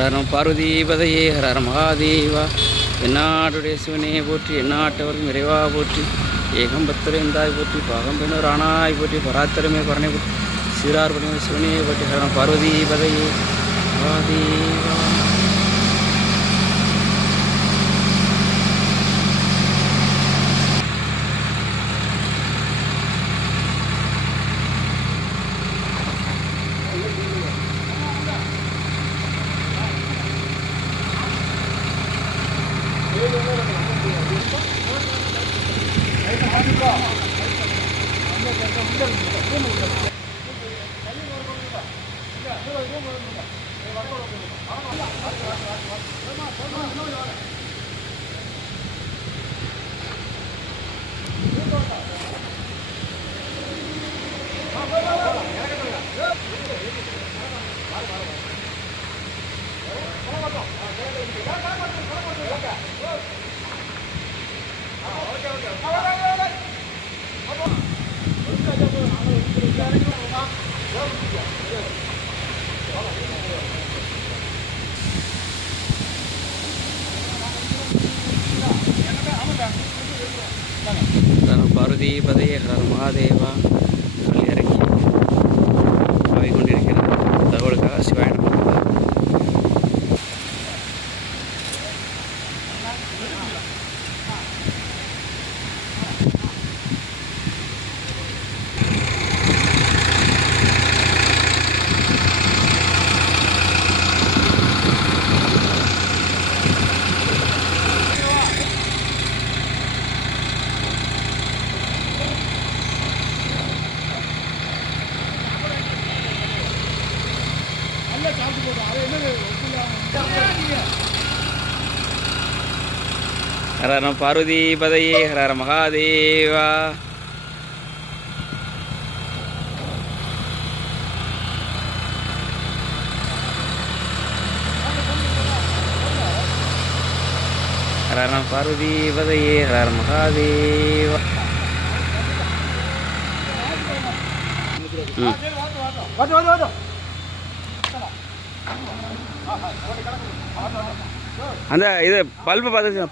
ஹரஹரம் பார்வதிபதையே ஹரஹர மகாதேவா. எந்நாட்டுடைய சிவனே போற்றி, எந்நாட்டவர்க்கும் இறைவா போற்றி, ஏகம்பத்திரந்தாய் போற்றி, பாகம்பெனூர் ஆனாய் போற்றி, பராத்திரமே பரணை போற்றி, சீரார் பணி சிவனே போற்றி, ஹரஹரம் பார்வதிபதையே மகாதேவா. பார்வதிபதையே ஹரஹர மகாதேவா. இறங்கி ஆகிக் கொண்டிருக்கிறது. தகவலுக்காக சிவாய நமः. ஹரஹரம் பார்வதிபதையே ஹரஹர மகாதேவா. ஹரஹரம் பார்வதிபதையே ஹரஹர மகாதேவா. அந்த இது பல்பை பார்த்து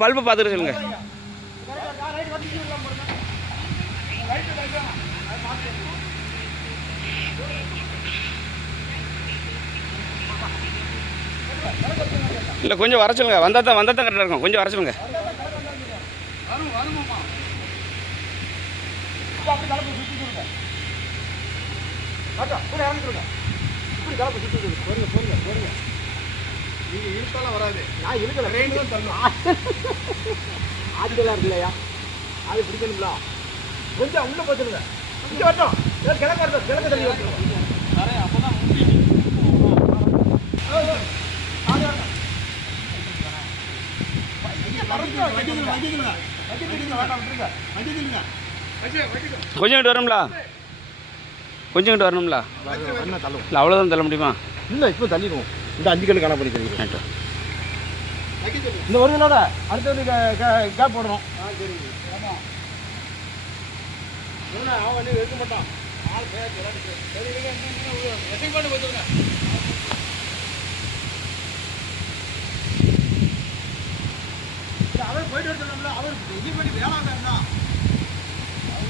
பல்பை பார்த்துட்டு சொல்லுங்க. இல்லை கொஞ்சம் வர சொல்லுங்க. வந்தால் தான் கரெக்டாக இருக்கும். கொஞ்சம் வர சொல்லுங்க. வராது. நான் இருக்கல ஆச்சலாம் இருக்குல்லையா, அது பிடிக்கணுங்களா? கொஞ்சம் உள்ள பார்த்துருங்க. இங்கே வரட்டும். கிழக்கு தள்ளி வரட்டும். அப்போதான் கொஞ்சம் கிட்ட வரணும்ல, கொஞ்சம் கிட்ட வரணும்ல. இல்லை அவ்வளோதான் தள்ள முடியுமா? இல்லை இப்போ தள்ளிடுவோம். இந்த 5 கல் காண பண்ணி தள்ளிடுவோம். இந்த ஒரிஜினலோட அடுத்தது கேப் போடணும். ஆமாம் அவன் வந்து எடுக்க மாட்டான். அவர் போயிட்டு வரணும்ல. அவர் இது பண்ணி வேளாண்